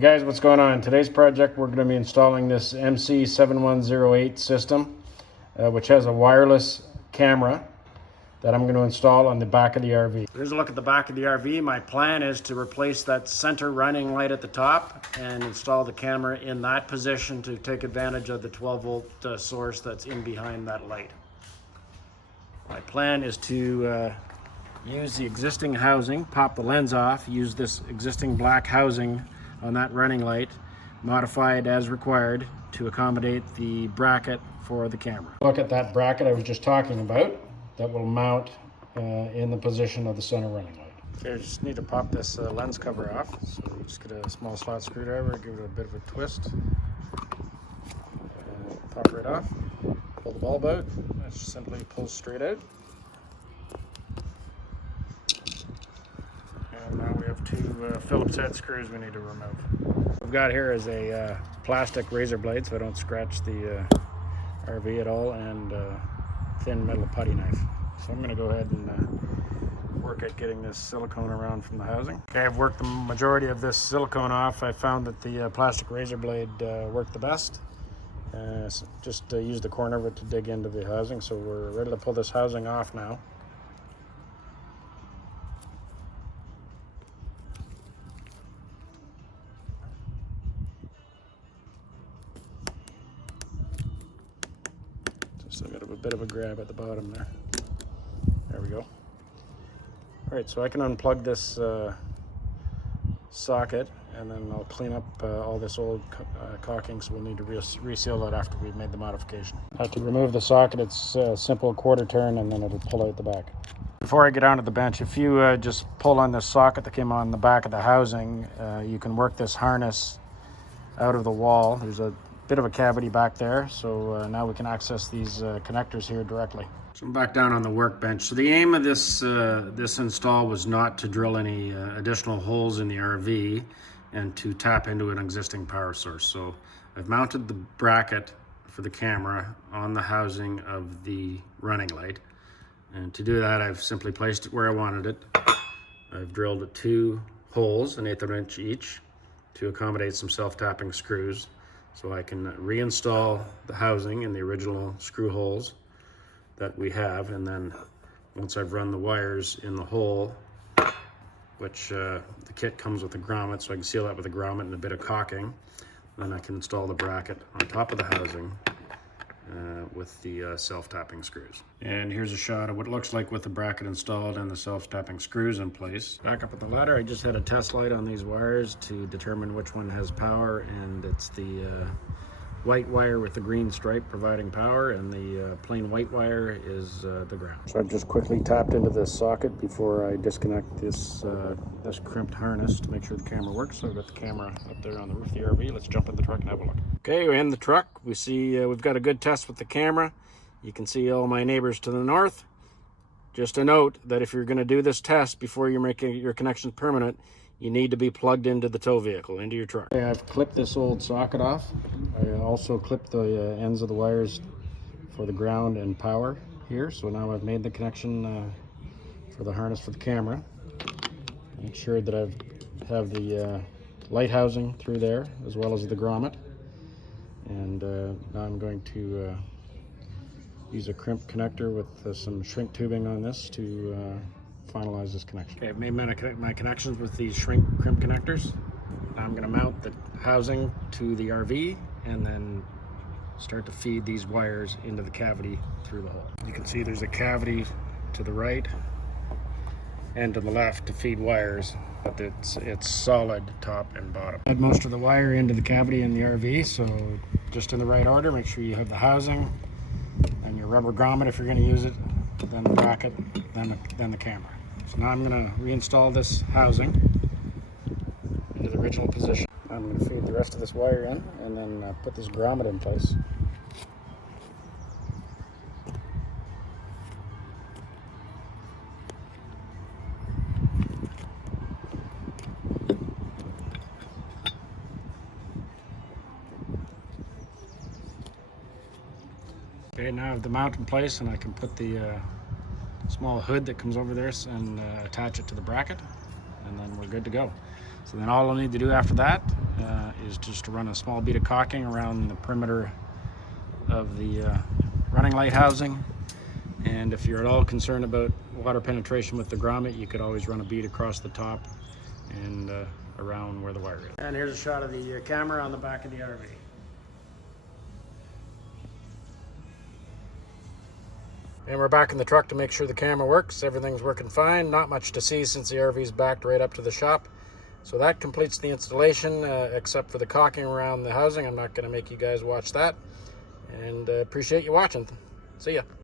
Hey guys, what's going on? In today's project we're going to be installing this MC7108 system, which has a wireless camera that I'm going to install on the back of the RV. Here's a look at the back of the RV. My plan is to replace that center running light at the top and install the camera in that position to take advantage of the 12-volt source that's in behind that light. My plan is to use the existing housing, pop the lens off, use this existing black housing on that running light, modify it as required to accommodate the bracket for the camera. Look at that bracket I was just talking about that will mount in the position of the center running light. Okay, I just need to pop this lens cover off. So you just get a small slot screwdriver, give it a bit of a twist, pop right off, pull the bulb out, that just simply pulls straight out. Now we have two Phillips head screws we need to remove. What we've got here is a plastic razor blade so I don't scratch the RV at all, and thin metal putty knife. So I'm going to go ahead and work at getting this silicone around from the housing. Okay, I've worked the majority of this silicone off. I found that the plastic razor blade worked the best. So just use the corner of it to dig into the housing. So we're ready to pull this housing off now. So I got a bit of a grab at the bottom there. There we go. All right, so I can unplug this socket, and then I'll clean up all this old caulking, so we'll need to reseal that after we've made the modification. To remove the socket, it's a simple quarter turn, and then it'll pull out the back. Before I get onto the bench, if you just pull on this socket that came on the back of the housing, you can work this harness out of the wall. There's a bit of a cavity back there, so now we can access these connectors here directly. So I'm back down on the workbench. So the aim of this install was not to drill any additional holes in the RV and to tap into an existing power source. So I've mounted the bracket for the camera on the housing of the running light, and to do that I've simply placed it where I wanted it. I've drilled two holes, 1/8 of an inch each, to accommodate some self-tapping screws, so I can reinstall the housing in the original screw holes that we have, and then once I've run the wires in the hole, which the kit comes with a grommet, so I can seal that with a grommet and a bit of caulking, then I can install the bracket on top of the housing with the self-tapping screws. And here's a shot of what it looks like with the bracket installed and the self-tapping screws in place. Back up at the ladder, I just had a test light on these wires to determine which one has power, and it's the white wire with the green stripe providing power, and the plain white wire is the ground. So I've just quickly tapped into this socket before I disconnect this this crimped harness to make sure the camera works. So I've got the camera up there on the roof of the RV. Let's jump in the truck and have a look. Okay, we're in the truck. We see we've got a good test with the camera. You can see all my neighbors to the north. Just a note that if you're going to do this test before you're making your connections permanent, you need to be plugged into the tow vehicle, into your truck. Okay, I've clipped this old socket off. I also clipped the ends of the wires for the ground and power here. So now I've made the connection for the harness for the camera. Make sure that I have the light housing through there as well as the grommet. And now I'm going to use a crimp connector with some shrink tubing on this to finalize this connection. Okay, I've made my connections with these crimp connectors. Now I'm going to mount the housing to the RV and then start to feed these wires into the cavity through the hole. You can see there's a cavity to the right and to the left to feed wires, but it's solid top and bottom. Add most of the wire into the cavity in the RV, so just in the right order. Make sure you have the housing and your rubber grommet if you're going to use it, then the bracket, then the camera. So now I'm going to reinstall this housing into the original position. I'm going to feed the rest of this wire in and then put this grommet in place. Okay, now I have the mount in place, and I can put the small hood that comes over there and attach it to the bracket, and then we're good to go. So then all I'll need to do after that is just to run a small bead of caulking around the perimeter of the running light housing. And if you're at all concerned about water penetration with the grommet, you could always run a bead across the top and around where the wire is. And here's a shot of the camera on the back of the RV. And we're back in the truck to make sure the camera works. Everything's working fine. Not much to see since the RV's backed right up to the shop. So that completes the installation, except for the caulking around the housing. I'm not going to make you guys watch that. And appreciate you watching. See ya.